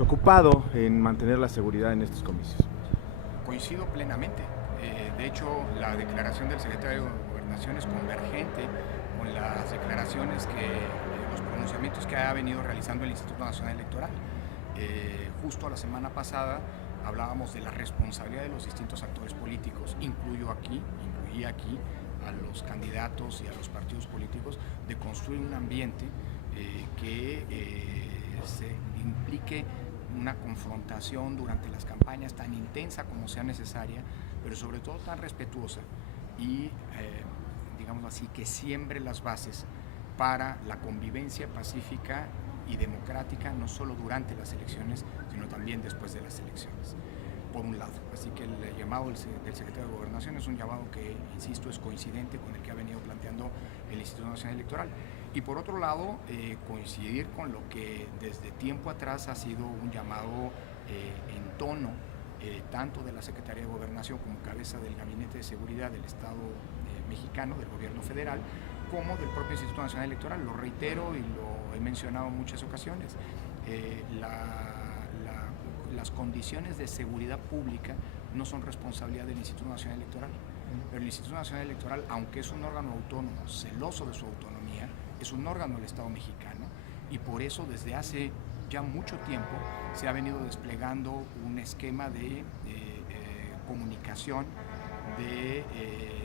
ocupado en mantener la seguridad en estos comicios. Coincido plenamente. De hecho, la declaración del secretario de Gobernación es convergente con las declaraciones los pronunciamientos que ha venido realizando el Instituto Nacional Electoral. Justo la semana pasada hablábamos de la responsabilidad de los distintos actores políticos, incluía aquí a los candidatos y a los partidos políticos, de construir un ambiente que se implique una confrontación durante las campañas tan intensa como sea necesaria, pero sobre todo tan respetuosa y, digamos así, que siembre las bases para la convivencia pacífica y democrática, no solo durante las elecciones, sino también después de las elecciones, por un lado. Así que el llamado del secretario de Gobernación es un llamado que, insisto, es coincidente con el que ha venido planteando el Instituto Nacional Electoral. Y por otro lado, coincidir con lo que desde tiempo atrás ha sido un llamado en tono tanto de la Secretaría de Gobernación como cabeza del Gabinete de Seguridad del Estado mexicano, del gobierno federal, como del propio Instituto Nacional Electoral. Lo reitero y lo he mencionado en muchas ocasiones. Las condiciones de seguridad pública no son responsabilidad del Instituto Nacional Electoral, pero el Instituto Nacional Electoral, aunque es un órgano autónomo, celoso de su autonomía, es un órgano del Estado mexicano, y por eso desde hace ya mucho tiempo se ha venido desplegando un esquema de comunicación, de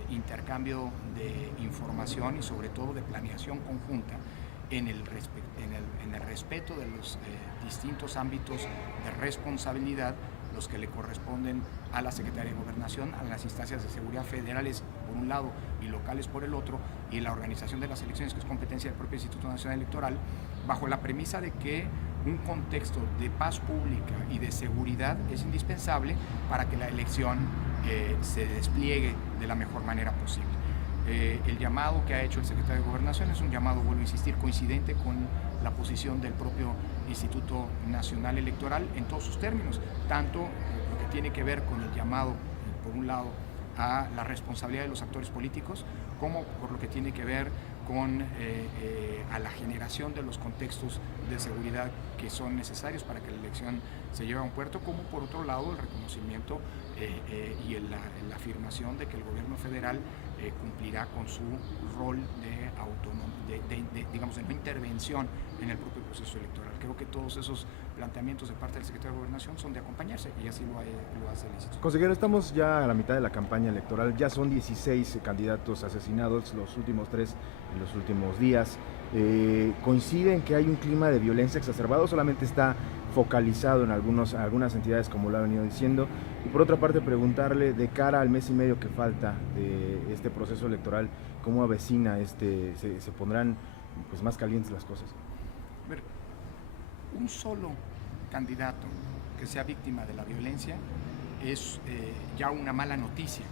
intercambio de información y sobre todo de planeación conjunta en el respeto de los distintos ámbitos de responsabilidad, los que le corresponden a la Secretaría de Gobernación, a las instancias de seguridad federales por un lado y locales por el otro, y la organización de las elecciones, que es competencia del propio Instituto Nacional Electoral, bajo la premisa de que un contexto de paz pública y de seguridad es indispensable para que la elección se despliegue de la mejor manera posible. El llamado que ha hecho el secretario de Gobernación es un llamado, vuelvo a insistir, coincidente con la posición del propio Instituto Nacional Electoral en todos sus términos, tanto lo que tiene que ver con el llamado, por un lado, a la responsabilidad de los actores políticos, como por lo que tiene que ver con a la generación de los contextos de seguridad que son necesarios para que la elección se lleve a un puerto, como por otro lado el reconocimiento y la afirmación de que el gobierno federal cumplirá con su rol digamos, de no intervención en el propio proceso electoral. Creo que todos esos planteamientos de parte del secretario de Gobernación son de acompañarse, y así lo hace el Instituto. Consejero, estamos ya a la mitad de la campaña electoral, ya son 16 candidatos asesinados, los últimos 3 en los últimos días. ¿Coinciden que hay un clima de violencia exacerbado o solamente está focalizado en algunas entidades, como lo ha venido diciendo? Y por otra parte, preguntarle, de cara al mes y medio que falta de este proceso electoral, ¿cómo avecina se pondrán pues más calientes las cosas? A ver, un solo candidato que sea víctima de la violencia es ya una mala noticia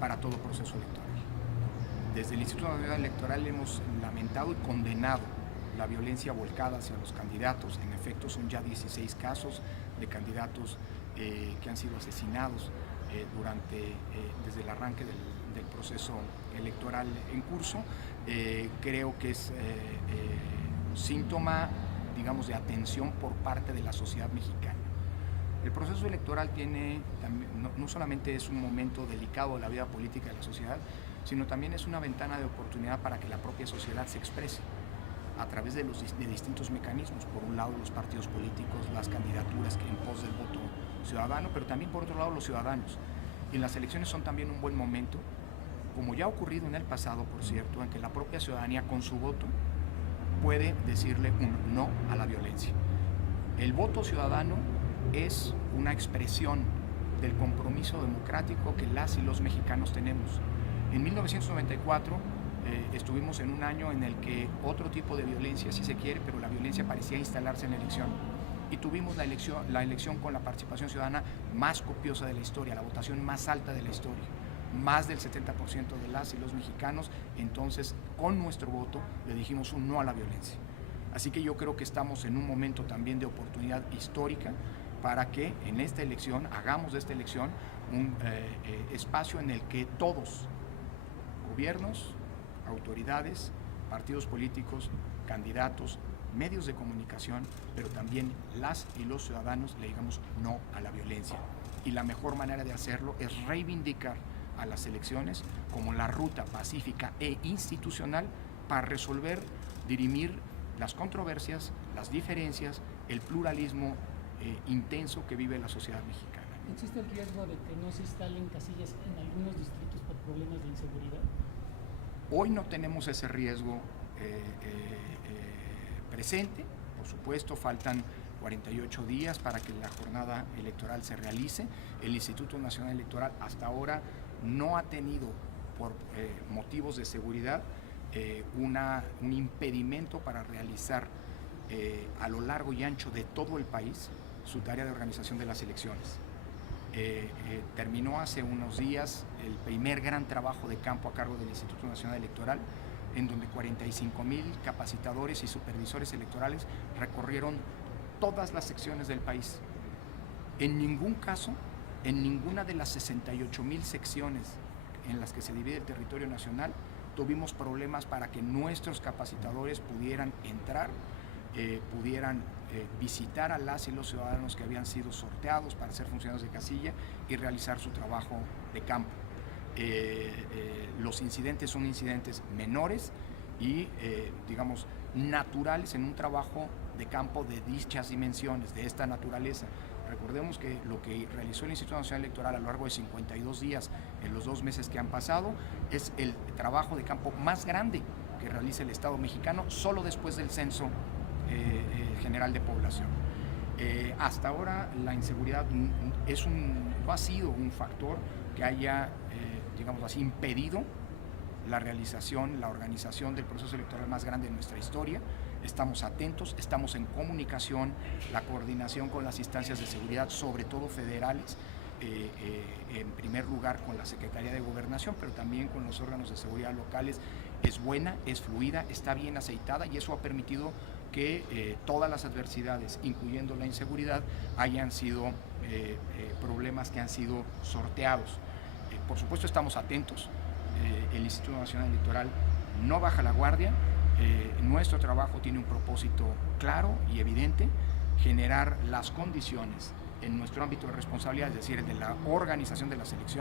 para todo proceso electoral. Desde el Instituto Nacional Electoral hemos lamentado y condenado la violencia volcada hacia los candidatos. En efecto, son ya 16 casos de candidatos que han sido asesinados desde el arranque del proceso electoral en curso. Creo que es síntoma, digamos, de atención por parte de la sociedad mexicana. El proceso electoral no solamente es un momento delicado de la vida política de la sociedad, sino también es una ventana de oportunidad para que la propia sociedad se exprese a través de distintos mecanismos. Por un lado, los partidos políticos, las candidaturas en pos del voto ciudadano, pero también por otro lado los ciudadanos. Y las elecciones son también un buen momento, como ya ha ocurrido en el pasado, por cierto, en que la propia ciudadanía con su voto puede decirle un no a la violencia. El voto ciudadano es una expresión del compromiso democrático que las y los mexicanos tenemos. En 1994 estuvimos en un año en el que otro tipo de violencia, si se quiere, pero la violencia parecía instalarse en la elección. Y tuvimos la elección con la participación ciudadana más copiosa de la historia, la votación más alta de la historia. Más del 70% de las y los mexicanos, entonces, con nuestro voto, le dijimos un no a la violencia. Así que yo creo que estamos en un momento también de oportunidad histórica para que en esta elección, hagamos de esta elección un espacio en el que todos, gobiernos, autoridades, partidos políticos, candidatos, medios de comunicación, pero también las y los ciudadanos le digamos no a la violencia. Y la mejor manera de hacerlo es reivindicar a las elecciones como la ruta pacífica e institucional para resolver, dirimir las controversias, las diferencias, el pluralismo intenso que vive la sociedad mexicana. ¿Existe el riesgo de que no se instalen casillas en algunos distritos por problemas de inseguridad? Hoy no tenemos ese riesgo presente. Por supuesto, faltan 48 días para que la jornada electoral se realice. El Instituto Nacional Electoral hasta ahora no ha tenido, por motivos de seguridad, un impedimento para realizar a lo largo y ancho de todo el país su tarea de organización de las elecciones. Terminó hace unos días el primer gran trabajo de campo a cargo del Instituto Nacional Electoral, en donde 45,000 capacitadores y supervisores electorales recorrieron todas las secciones del país. En ningún caso, en ninguna de las 68,000 secciones en las que se divide el territorio nacional, tuvimos problemas para que nuestros capacitadores pudieran entrar, pudieran visitar a las y los ciudadanos que habían sido sorteados para ser funcionarios de casilla y realizar su trabajo de campo. Los incidentes son incidentes menores y, digamos, naturales en un trabajo de campo de dichas dimensiones, de esta naturaleza. Recordemos que lo que realizó el Instituto Nacional Electoral a lo largo de 52 días en los 2 meses que han pasado es el trabajo de campo más grande que realiza el Estado mexicano, solo después del censo general de población. Hasta ahora la inseguridad no ha sido un factor que haya, digamos así, impedido la realización, la organización del proceso electoral más grande de nuestra historia. Estamos atentos, estamos en comunicación, la coordinación con las instancias de seguridad, sobre todo federales, en primer lugar con la Secretaría de Gobernación, pero también con los órganos de seguridad locales, es buena, es fluida, está bien aceitada, y eso ha permitido que todas las adversidades, incluyendo la inseguridad, hayan sido problemas que han sido sorteados. Por supuesto estamos atentos, el Instituto Nacional Electoral no baja la guardia, nuestro trabajo tiene un propósito claro y evidente: generar las condiciones en nuestro ámbito de responsabilidad, es decir, el de la organización de las elecciones,